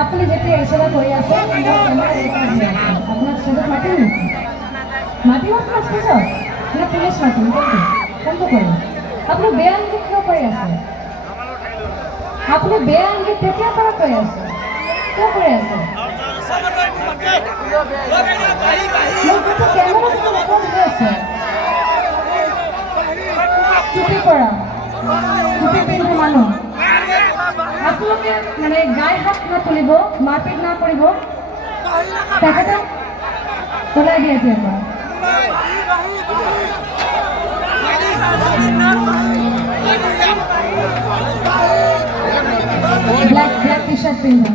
আপুনি যেতিয়া ইশাৰা কৰি আছে আপোনাক সুযোগ মাতিম নেকি মাতিব আপোনাক সুযোগ না পুলিচ মাতিম কোনটো কৰিম আপুনি বেয়া ইংগিত কিয় কৰি আছে আপুনি বেয়া ইংগিত তেতিয়াৰ পৰা কৰি আছে কিয় কৰি আছে টুপি পৰা টুপি পিন্ধা মানুহ আপোনালোকে মানে গাই হাত নতুলিব মাৰপিট না কৰিব তেখেতক ওলাই দিয়ে এতিয়াৰ পৰা ব্ল্যাক টি শাৰ্ট পিন্ধা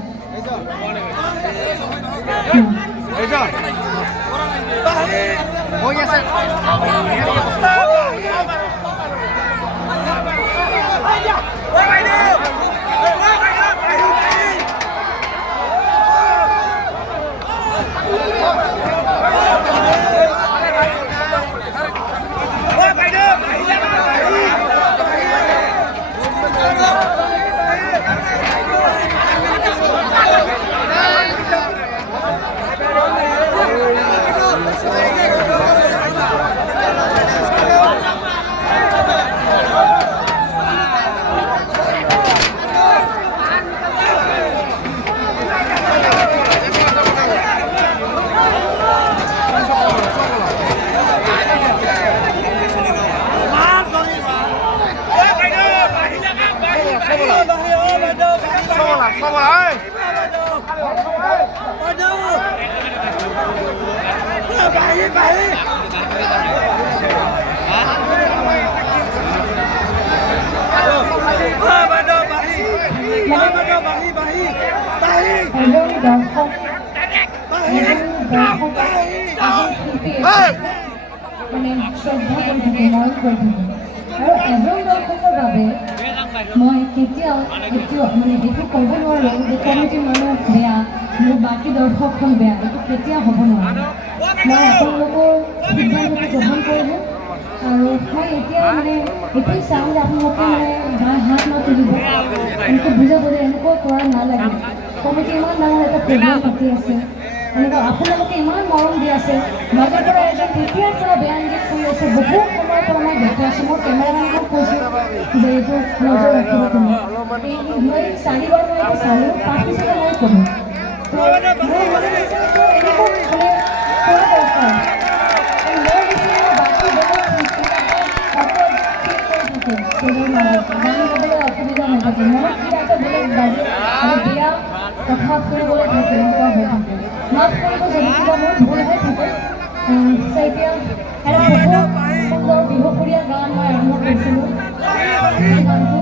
মানে শ্ৰদ্ধা কৰি থাকে মৰম কৰি থাকে আৰু এজন দৰ্শকৰ বাবে মই কেতিয়াও মানে এইটো ক'ব নোৱাৰোঁ যে কমিটিৰ মানুহ বেয়া মোৰ বাকী দৰ্শকখন বেয়া এইটো কেতিয়াও হ'ব নোৱাৰে মই আপোনালোকৰ সিদ্ধান্তটো গ্ৰহণ কৰিলোঁ আৰু মই এতিয়া মানে এইটোৱে চাওঁ যে আপোনালোকে মানে গাই হাত নতুলিব এনেকৈ বুজাব যে এনেকুৱা কৰা নালাগে কমিটি ইমান ডাঙৰ এটা প্ৰগ্ৰাম পাতি আছে এনেকুৱা আপোনালোকে ইমান মৰম দি আছে মাজৰ পৰা এজন তেতিয়াৰ পৰা বেয়া ইংগিত কৰি আছে বহুত সময়ৰ পৰা মই দেখি আছোঁ মোৰ কেমেৰামেনক কৈছোঁ যে এইটো নজৰ ৰাখিব তুমি মই চাৰিবাৰ মই এইটো চালোঁ তাৰপিছতে মই ক'লোঁ মই মনে এনেকুৱা মানে কৰা দৰকাৰ মই বিচাৰোঁ বাকী বেলেগ গান গাবলৈ অসুবিধা নাথাকে মই কিবা এটা বেলেগ বাজে আৰু বিয়া কথা ফুৰিবলৈ থাকে এনেকুৱা হৈ থাকে মাফ কৰিব যদি কিবা মোৰ ভুল হৈ থাকে এতিয়া এটা বহুত সুন্দৰ বিহুপুৰীয়া গান মই আৰম্ভ কৰিছিলোঁ সেই গানটো